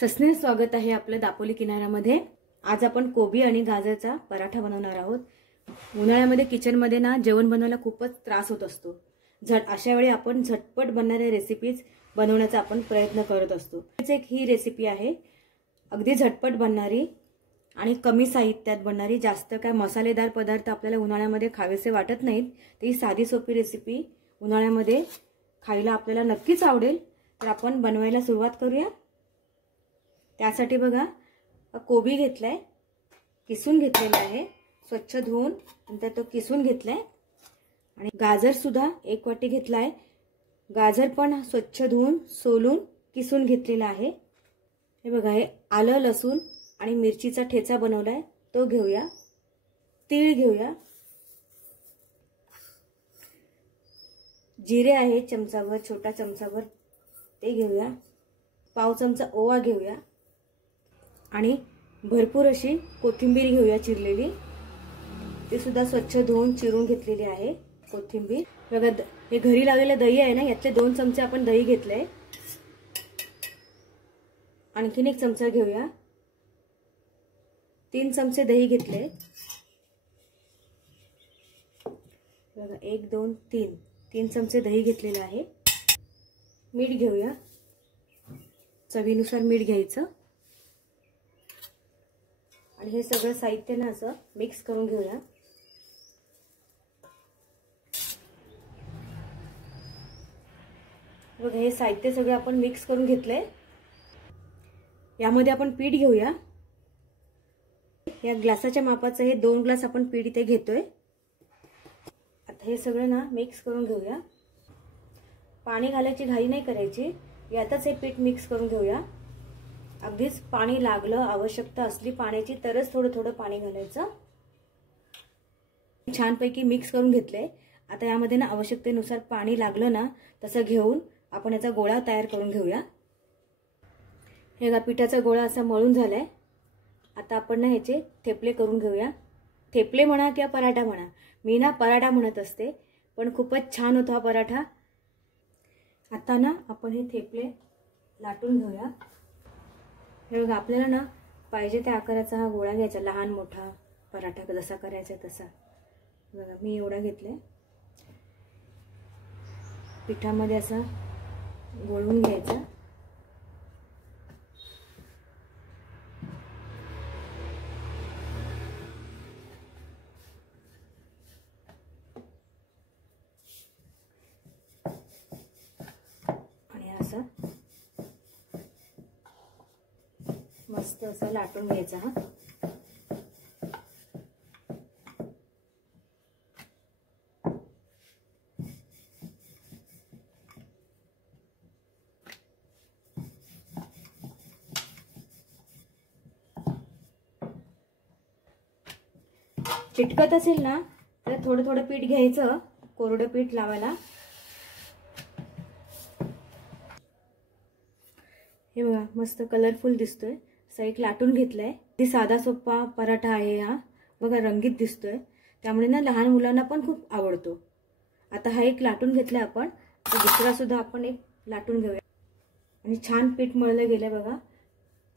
सस्ने स्वागत आहे आपलं दापोली किनाऱ्यामध्ये। आज आपण कोबी आणि गाजरचा पराठा बनवणार आहोत। उन्हाळ्यामध्ये किचनमध्ये ना जेवण बनवायला खूपच त्रास होत असतो। अशा वेळी आपण झटपट बनणाऱ्या रेसिपीज बनवण्याचा आपण प्रयत्न करत असतो। ही रेसिपी आहे अगदी झटपट बनणारी आणि कमी साहित्यात बनणारी, जास्त काय मसालेदार पदार्थ आपल्याला उन्हाळ्यामध्ये खावेसे वाटत नाहीत। ती साधी सोपी रेसिपी उन्हाळ्यामध्ये खायला आपल्याला नक्कीच आवडेल। तर आपण बनवायला सुरुवात करूया। त्यासाठी बघा कोबी घेतलाय, किसून घेतलेला आहे, स्वच्छ धुवून नंतर तो किसून घेतलाय। आणि गाजर सुद्धा एक वाटी घेतलाय, गाजर पण स्वच्छ धुवून सोलून किसून घेतलेला आहे। हे बघा, हे आलं लसूण आणि मिरचीचा ठेचा बनवलाय तो घेऊया। तीळ घेऊया, जिरे आहे चमचाभर, छोटा चमचाभर ते घेऊया। पाव चमचा ओवा घेऊया आणि भरपूर अशी कोथिंबीर घेऊया चिरलेली, ती सुद्धा स्वच्छ धुवून चिरून घेतलेली आहे कोथिंबीर। बघा हे घरी लावलेले दही आहे ना, यातले 2 चमचे आपण दही घेतले। आणखीन 1 चमचा घेऊया, 3 चमचे दही घेतले। बघा 1 2 3 चमचे दही घेतलेले आहे। मीठ घेऊया, चवीनुसार मीठ घ्यायचं आणि हे सगळं साहित्य ना असं मिक्स करून घेऊया। बघा हे साहित्य सगळं आपण मिक्स करून घेतलंय। यामध्ये आपण पीठ घेऊया। या ग्लासाच्या मापाचं हे 2 ग्लास आपण पीठ इथे घेतोय। आता हे सगळं ना मिक्स करून घेऊया। पाणी घालायची घाई नाही करायची, यातच हे पीठ मिक्स करून घेऊया। अगदीच पाणी लागलं, आवश्यकता असली पाण्याची तरच थोडं थोडं पाणी घालायचं। छानपैकी मिक्स करून घेतले। आता यामध्ये ना आवश्यकतेनुसार पाणी लागलं ना तसं घेऊन आपण याचा गोळा तयार करून घेऊया। हे पिठाचा गोळा असा मळून झालाय। आता आपण ना ह्याचे थेपले करून घेऊया। थेपले म्हणा किंवा पराठा म्हणा, मी ना पराठा म्हणत असते, पण खूपच छान होता हा पराठा। आता ना आपण हे थेपले लाटून घेऊया। हे बघा आपल्याला ना पाहिजे त्या आकाराचा हा गोळा घ्यायचा, लहान मोठा पराठा जसा करायचा तसा। बघा मी एवढा घेतलाय। पिठामध्ये असा गोळून घ्यायचा। आणि असं मस्त असं लाटून घ्यायचा हा। चिटकत असेल ना तर थोडं थोडं पीठ घ्यायचं, कोरडं पीठ लावायला। हे बघा मस्त कलरफुल दिसतोय। असा एक लाटून घेतलाय। हे साधा सोपा पराठा आहे हा। बघा रंगीत दिसतोय, त्यामुळे ना लहान मुलांना पण खूप आवडतो। आता हा एक लाटून घेतलाय आपण, तर दुसरा सुद्धा आपण एक लाटून घेऊया। आणि छान पीठ मळलं गेलंय बघा,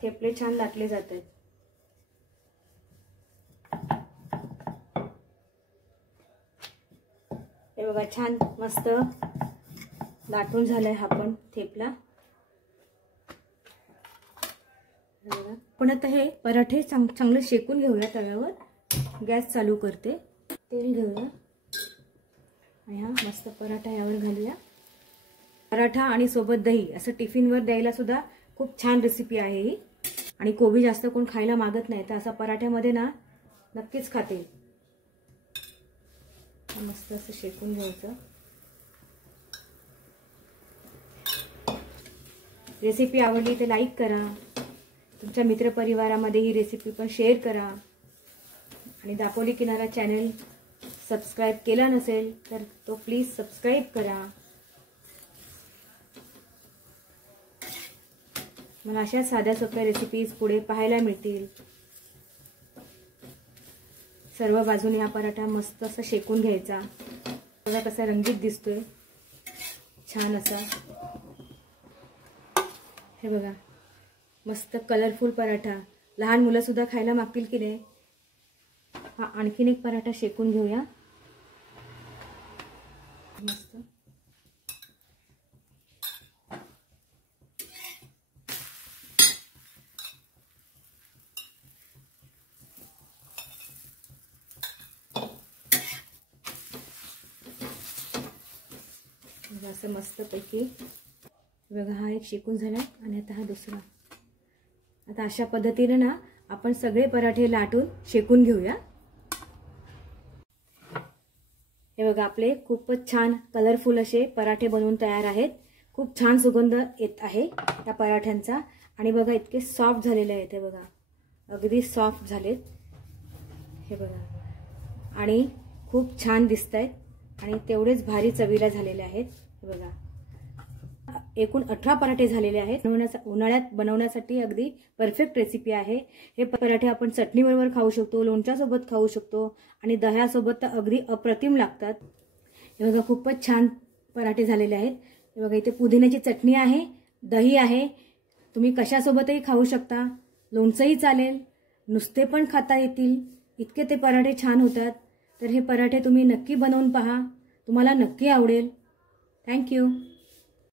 थेपले छान लाटले जात आहेत। हे बघा छान मस्त लाटून झालाय हा पण थेपला। पण आता हे पराठे चांगले शेकून घेऊया तव्यावर। गॅस चालू करते, तेल घेऊया आणि हा मस्त पराठा यावर घालूया। पराठा आणि सोबत दही असं टिफिनवर द्यायला सुद्धा खूप छान रेसिपी आहे ही। आणि कोबी जास्त कोण खायला मागत नाही, तर असा पराठ्यामध्ये ना नक्कीच खाते। मस्त असं शेकून घ्यायचं। रेसिपी आवडली तर लाईक करा, तुमच्या मित्रपरिवारामध्ये ही रेसिपी पण शेअर करा। आणि दापोली किनारा चॅनल सबस्क्राईब केला नसेल तर तो प्लीज सबस्क्राईब करा। मला अशा साध्या सोप्या रेसिपीज पुढे पाहायला मिळतील। सर्व बाजूने हा पराठा मस्त असा शेकून घ्यायचा। बघा कसा रंगीत दिसतोय छान असा। हे बघा मस्त कलरफुल पराठा, लहान मुलं सुद्धा खायला मागतील की नाही. हा आणखीन एक पराठा शेकून घेऊया. मस्त असं मस्तपैकी बघा, हा एक शेकून झाला आणि आता हा दुसरा. आता अशा पद्धतीने ना आपण सगळे पराठे लाटून शेकून घेऊया. हे बघा, आपले खूपच छान कलरफुल असे पराठे बनवून तयार आहेत. खूप छान सुगंध येत आहे या पराठ्यांचा. आणि बघा इतके सॉफ्ट झालेले आहेत. हे बघा, अगदी सॉफ्ट झालेत. हे बघा, आणि खूप छान दिसत आहेत आणि तेवढेच भारी चवीला झालेले आहेत. हे बघा, एकूण 18 पराठे झालेले आहेत. उन्हाळ्यात बनवण्यासाठी अगदी परफेक्ट रेसिपी आहे. हे पराठे आपण चटणीबरोबर खाऊ शकतो, लोणच्यासोबत खाऊ शकतो आणि दह्यासोबत तर अगदी अप्रतिम लागतात. हे बघा, खूपच छान पराठे झालेले आहेत. हे बघा, इथे पुदिन्याची चटणी आहे, दही आहे. तुम्ही कशासोबतही खाऊ शकता, लोणचंही चालेल, नुसते पण खाता येतील, इतके ते पराठे छान होतात. तर हे पराठे तुम्ही नक्की बनवून पहा, तुम्हाला नक्की आवडेल. थँक्यू.